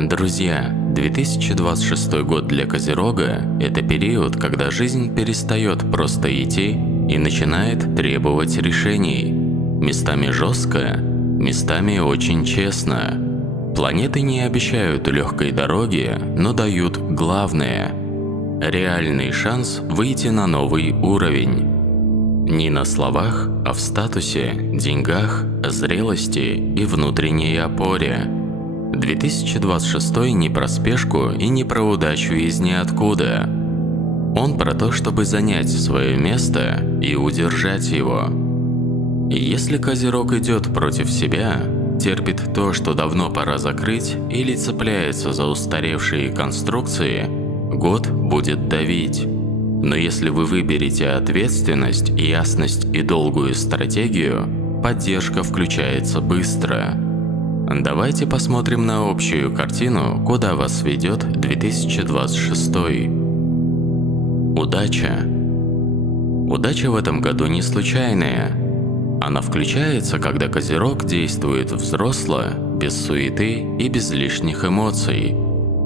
Друзья, 2026 год для Козерога – это период, когда жизнь перестает просто идти и начинает требовать решений. Местами жестко, местами очень честно. Планеты не обещают легкой дороги, но дают главное – реальный шанс выйти на новый уровень. Не на словах, а в статусе, деньгах, зрелости и внутренней опоре. 2026 не про спешку и не про удачу из ниоткуда. Он про то, чтобы занять свое место и удержать его. И если Козерог идет против себя, терпит то, что давно пора закрыть, или цепляется за устаревшие конструкции, год будет давить. Но если вы выберете ответственность, ясность и долгую стратегию, поддержка включается быстро. Давайте посмотрим на общую картину, куда вас ведет 2026. Удача. Удача в этом году не случайная. Она включается, когда Козерог действует взросло, без суеты и без лишних эмоций.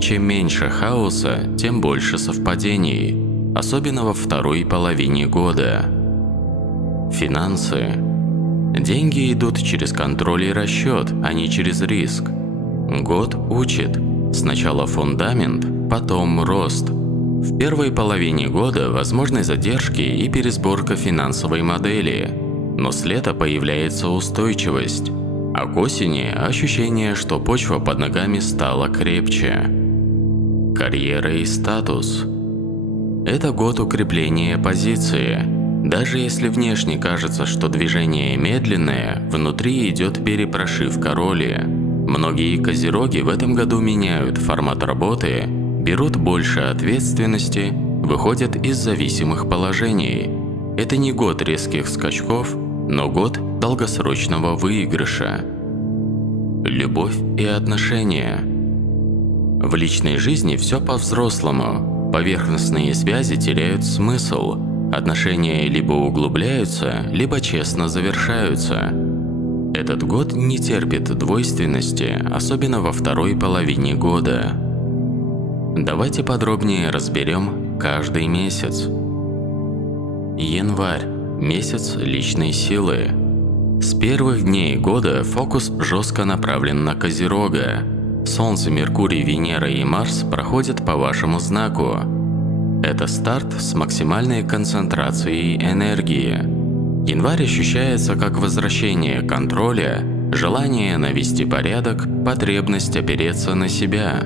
Чем меньше хаоса, тем больше совпадений, особенно во второй половине года. Финансы. Деньги идут через контроль и расчет, а не через риск. Год учит. Сначала фундамент, потом рост. В первой половине года возможны задержки и пересборка финансовой модели, но с лета появляется устойчивость, а к осени ощущение, что почва под ногами стала крепче. Карьера и статус. Это год укрепления позиции. Даже если внешне кажется, что движение медленное, внутри идет перепрошивка роли. Многие козероги в этом году меняют формат работы, берут больше ответственности, выходят из зависимых положений. Это не год резких скачков, но год долгосрочного выигрыша. Любовь и отношения. В личной жизни все по-взрослому. Поверхностные связи теряют смысл. Отношения либо углубляются, либо честно завершаются. Этот год не терпит двойственности, особенно во второй половине года. Давайте подробнее разберем каждый месяц. Январь – месяц личной силы. С первых дней года фокус жестко направлен на Козерога. Солнце, Меркурий, Венера и Марс проходят по вашему знаку. Это старт с максимальной концентрацией энергии. Январь ощущается как возвращение контроля, желание навести порядок, потребность опереться на себя.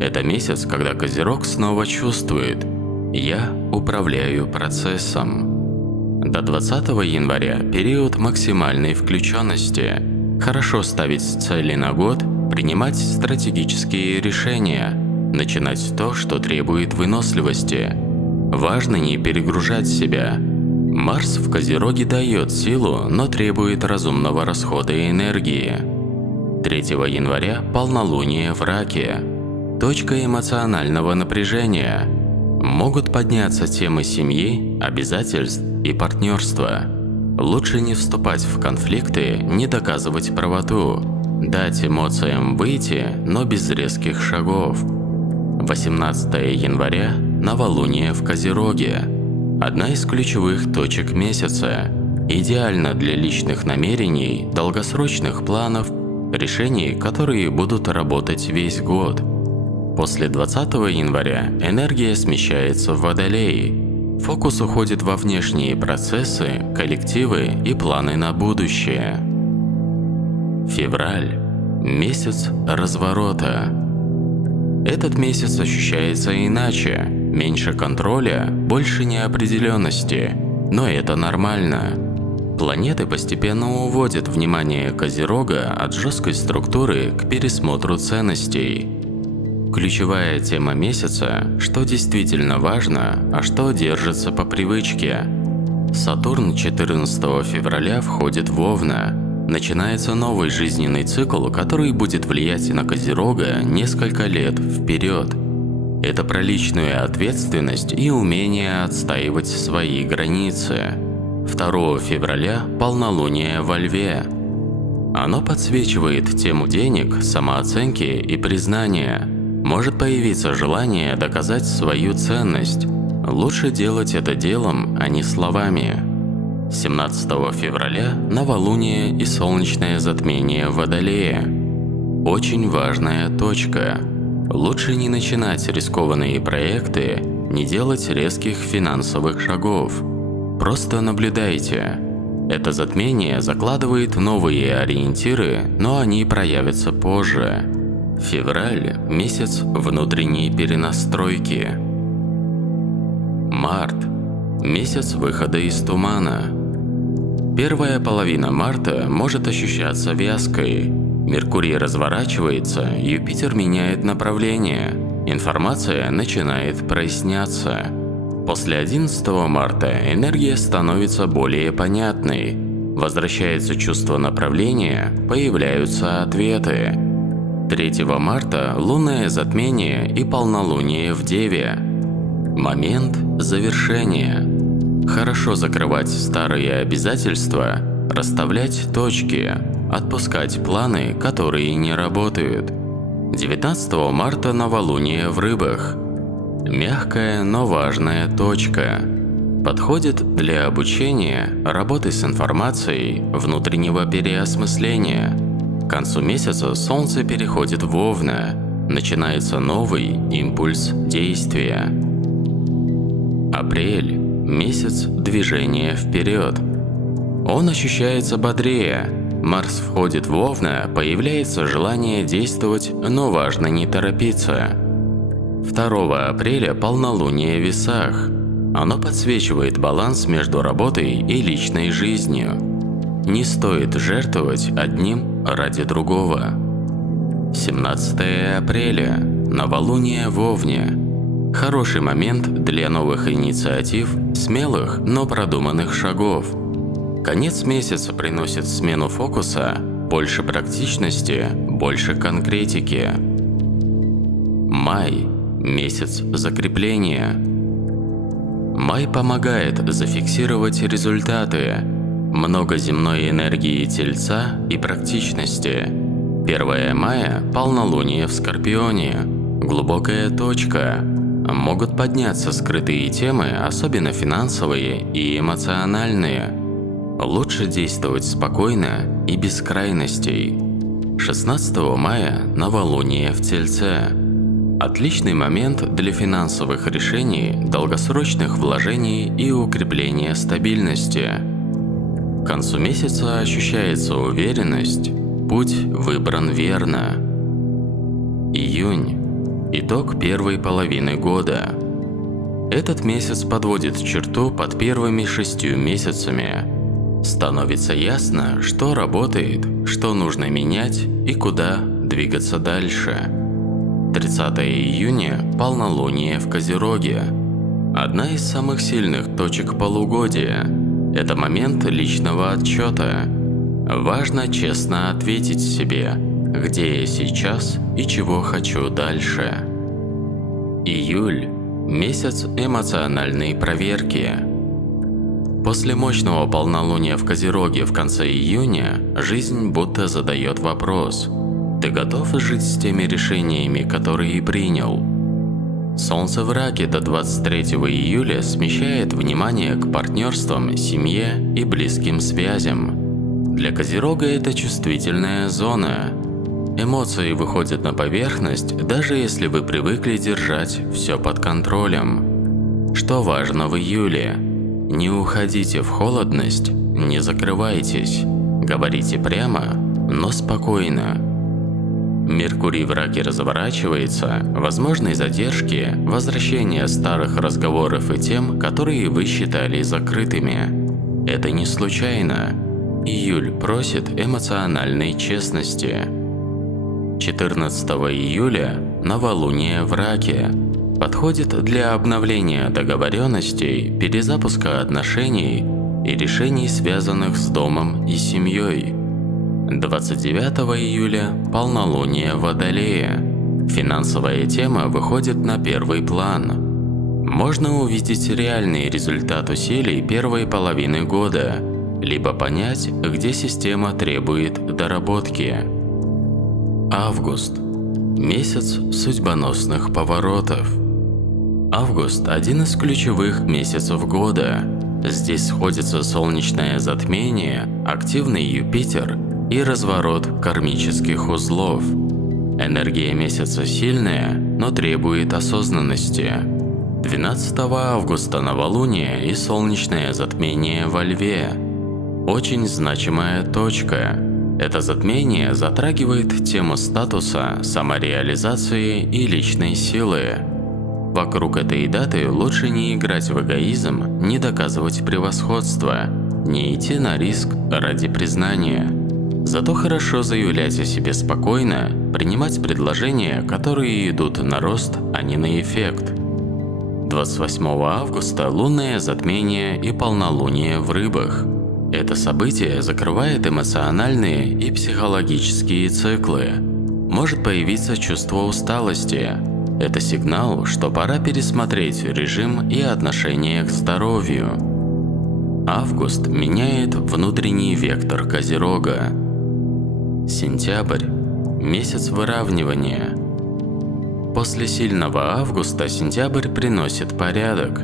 Это месяц, когда Козерог снова чувствует «я управляю процессом». До 20 января период максимальной включенности. Хорошо ставить цели на год, принимать стратегические решения, начинать то, что требует выносливости. Важно не перегружать себя. Марс в Козероге дает силу, но требует разумного расхода энергии. 3 января полнолуние в Раке. Точка эмоционального напряжения. Могут подняться темы семьи, обязательств и партнерства. Лучше не вступать в конфликты, не доказывать правоту. Дать эмоциям выйти, но без резких шагов. 18 января – новолуние в Козероге. Одна из ключевых точек месяца. Идеально для личных намерений, долгосрочных планов, решений, которые будут работать весь год. После 20 января энергия смещается в Водолей. Фокус уходит во внешние процессы, коллективы и планы на будущее. Февраль – месяц разворота. Этот месяц ощущается иначе. Меньше контроля, больше неопределенности. Но это нормально. Планеты постепенно уводят внимание Козерога от жесткой структуры к пересмотру ценностей. Ключевая тема месяца – что действительно важно, а что держится по привычке. Сатурн 14 февраля входит в Овна. Начинается новый жизненный цикл, который будет влиять на Козерога несколько лет вперед. Это про личную ответственность и умение отстаивать свои границы. 2 февраля полнолуние во Льве. Оно подсвечивает тему денег, самооценки и признания. Может появиться желание доказать свою ценность. Лучше делать это делом, а не словами. 17 февраля – новолуние и солнечное затмение в Водолее. Очень важная точка. Лучше не начинать рискованные проекты, не делать резких финансовых шагов. Просто наблюдайте. Это затмение закладывает новые ориентиры, но они проявятся позже. Февраль – месяц внутренней перенастройки. Март – месяц выхода из тумана. Первая половина марта может ощущаться вязкой. Меркурий разворачивается, Юпитер меняет направление, информация начинает проясняться. После 11 марта энергия становится более понятной, возвращается чувство направления, появляются ответы. 3 марта – лунное затмение и полнолуние в Деве. Момент завершения. Хорошо закрывать старые обязательства, расставлять точки, отпускать планы, которые не работают. 19 марта – новолуние в Рыбах. Мягкая, но важная точка. Подходит для обучения, работы с информацией, внутреннего переосмысления. К концу месяца Солнце переходит в Овна. Начинается новый импульс действия. Апрель – месяц движения вперед. Он ощущается бодрее. Марс входит в Овна, появляется желание действовать, но важно не торопиться. 2 апреля полнолуние в Весах. Оно подсвечивает баланс между работой и личной жизнью. Не стоит жертвовать одним ради другого. 17 апреля. Новолуние в Овне. Хороший момент для новых инициатив, смелых, но продуманных шагов. Конец месяца приносит смену фокуса, больше практичности, больше конкретики. Май – месяц закрепления. Май помогает зафиксировать результаты. Много земной энергии Тельца и практичности. 1 мая – полнолуние в Скорпионе. Глубокая точка. Могут подняться скрытые темы, особенно финансовые и эмоциональные. Лучше действовать спокойно и без крайностей. 16 мая – новолуние в Тельце. Отличный момент для финансовых решений, долгосрочных вложений и укрепления стабильности. К концу месяца ощущается уверенность, путь выбран верно. Июнь. Итог первой половины года. Этот месяц подводит черту под первыми 6 месяцами. Становится ясно, что работает, что нужно менять и куда двигаться дальше. 30 июня – полнолуние в Козероге. Одна из самых сильных точек полугодия. Это момент личного отчета. Важно честно ответить себе, где я сейчас и чего хочу дальше. Июль – месяц эмоциональной проверки. После мощного полнолуния в Козероге в конце июня жизнь будто задает вопрос: ты готов жить с теми решениями, которые принял? Солнце в Раке до 23 июля смещает внимание к партнерствам, семье и близким связям. Для Козерога это чувствительная зона. Эмоции выходят на поверхность, даже если вы привыкли держать все под контролем. Что важно в июле? Не уходите в холодность, не закрывайтесь. Говорите прямо, но спокойно. Меркурий в Раке разворачивается, возможны задержки, возвращение старых разговоров и тем, которые вы считали закрытыми. Это не случайно. Июль просит эмоциональной честности. 14 июля – новолуние в Раке. Подходит для обновления договоренностей, перезапуска отношений и решений, связанных с домом и семьей. 29 июля – полнолуние в Водолее. Финансовая тема выходит на первый план. Можно увидеть реальный результат усилий первой половины года. либо понять, где система требует доработки. Август. Месяц судьбоносных поворотов. Август – один из ключевых месяцев года. Здесь сходятся солнечное затмение, активный Юпитер и разворот кармических узлов. Энергия месяца сильная, но требует осознанности. 12 августа новолуние и солнечное затмение во Льве. Очень значимая точка. Это затмение затрагивает тему статуса, самореализации и личной силы. Вокруг этой даты лучше не играть в эгоизм, не доказывать превосходство, не идти на риск ради признания. Зато хорошо заявлять о себе спокойно, принимать предложения, которые идут на рост, а не на эффект. 28 августа лунное затмение и полнолуние в Рыбах. Это событие закрывает эмоциональные и психологические циклы. Может появиться чувство усталости. Это сигнал, что пора пересмотреть режим и отношение к здоровью. Август меняет внутренний вектор Козерога. Сентябрь – месяц выравнивания. После сильного августа сентябрь приносит порядок.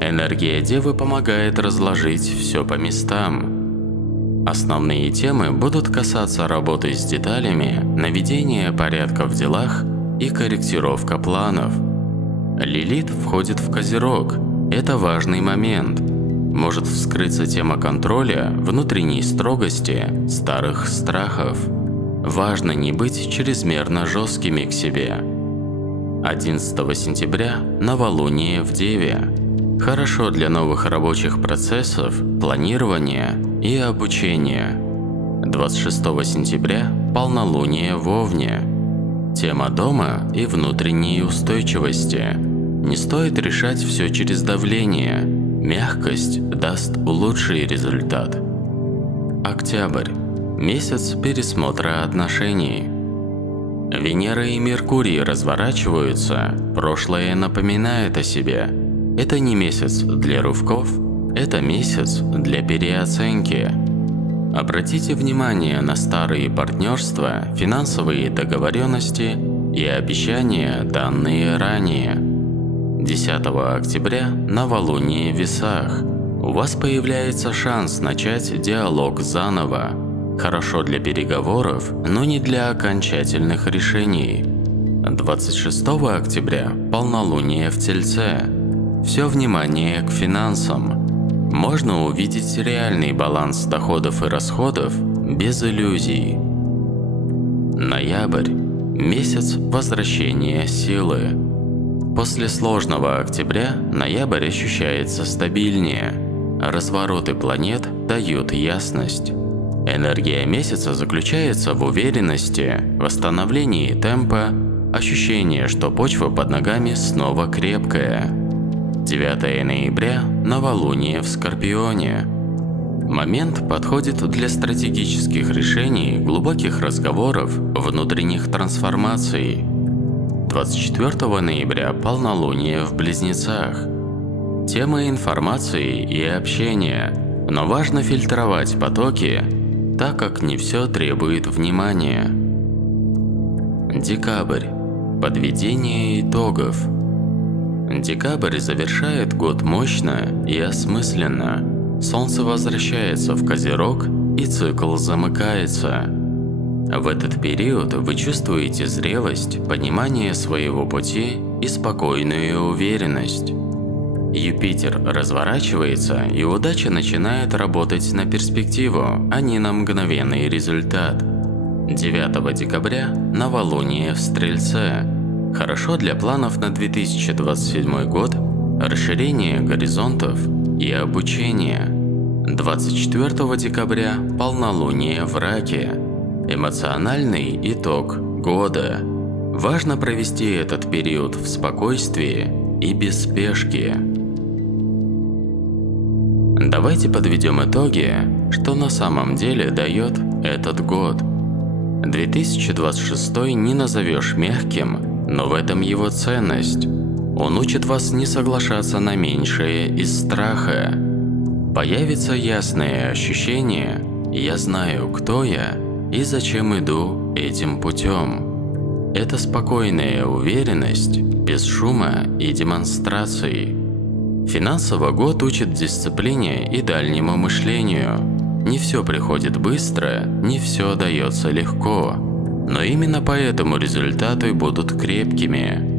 Энергия Девы помогает разложить все по местам. Основные темы будут касаться работы с деталями, наведения порядка в делах и корректировка планов. Лилит входит в Козерог. Это важный момент. Может вскрыться тема контроля, внутренней строгости, старых страхов. Важно не быть чрезмерно жесткими к себе. 11 сентября – новолуние в Деве. Хорошо для новых рабочих процессов, планирования и обучения. 26 сентября – полнолуние в Овне. Тема дома и внутренней устойчивости. Не стоит решать все через давление. Мягкость даст лучший результат. Октябрь. Месяц пересмотра отношений. Венера и Меркурий разворачиваются, прошлое напоминает о себе. Это не месяц для рывков, это месяц для переоценки. Обратите внимание на старые партнерства, финансовые договоренности и обещания, данные ранее. 10 октября – новолуние в Весах. У вас появляется шанс начать диалог заново. Хорошо для переговоров, но не для окончательных решений. 26 октября – полнолуние в Тельце. Все внимание к финансам. Можно увидеть реальный баланс доходов и расходов без иллюзий. Ноябрь – месяц возвращения силы. После сложного октября ноябрь ощущается стабильнее. Развороты планет дают ясность. Энергия месяца заключается в уверенности, восстановлении темпа, ощущение, что почва под ногами снова крепкая. 9 ноября – новолуние в Скорпионе. Момент подходит для стратегических решений, глубоких разговоров, внутренних трансформаций. 24 ноября – полнолуние в Близнецах. Тема информации и общения, но важно фильтровать потоки, так как не все требует внимания. Декабрь. Подведение итогов. Декабрь завершает год мощно и осмысленно. Солнце возвращается в Козерог и цикл замыкается. В этот период вы чувствуете зрелость, понимание своего пути и спокойную уверенность. Юпитер разворачивается, и удача начинает работать на перспективу, а не на мгновенный результат. 9 декабря – новолуние в Стрельце. Хорошо для планов на 2027 год, расширение горизонтов и обучение. 24 декабря – полнолуние в Раке. Эмоциональный итог года. Важно провести этот период в спокойствии и без спешки. Давайте подведем итоги, что на самом деле дает этот год. 2026 не назовешь мягким, но в этом его ценность. Он учит вас не соглашаться на меньшее из страха. Появится ясное ощущение «я знаю, кто я и зачем иду этим путем». Это спокойная уверенность, без шума и демонстраций. Финансовый год учит дисциплине и дальнему мышлению. Не все приходит быстро, не все дается легко, но именно поэтому результаты будут крепкими.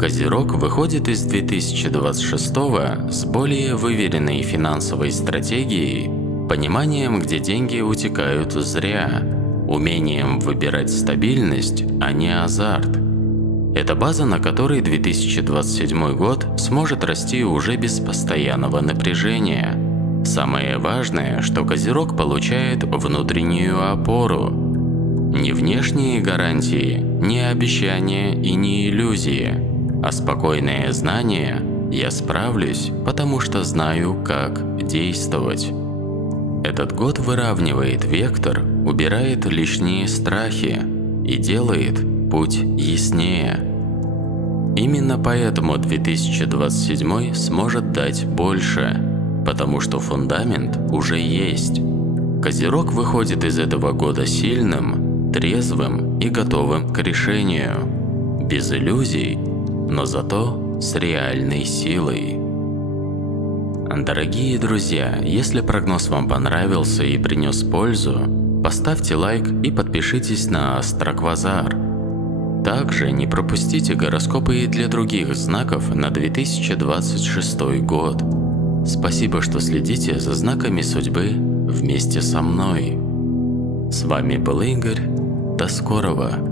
Козерог выходит из 2026 с более выверенной финансовой стратегией, пониманием, где деньги утекают зря, умением выбирать стабильность, а не азарт. Это база, на которой 2027 год сможет расти уже без постоянного напряжения. Самое важное, что Козерог получает внутреннюю опору. Не внешние гарантии, не обещания и не иллюзии, а спокойное знание «я справлюсь, потому что знаю, как действовать». Этот год выравнивает вектор, убирает лишние страхи и делает путь яснее. Именно поэтому 2027 сможет дать больше, потому что фундамент уже есть. Козерог выходит из этого года сильным, трезвым и готовым к решению, без иллюзий, но зато с реальной силой. Дорогие друзья, если прогноз вам понравился и принес пользу, поставьте лайк и подпишитесь на Астроквазар. Также не пропустите гороскопы и для других знаков на 2026 год. Спасибо, что следите за знаками судьбы вместе со мной. С вами был Игорь. До скорого!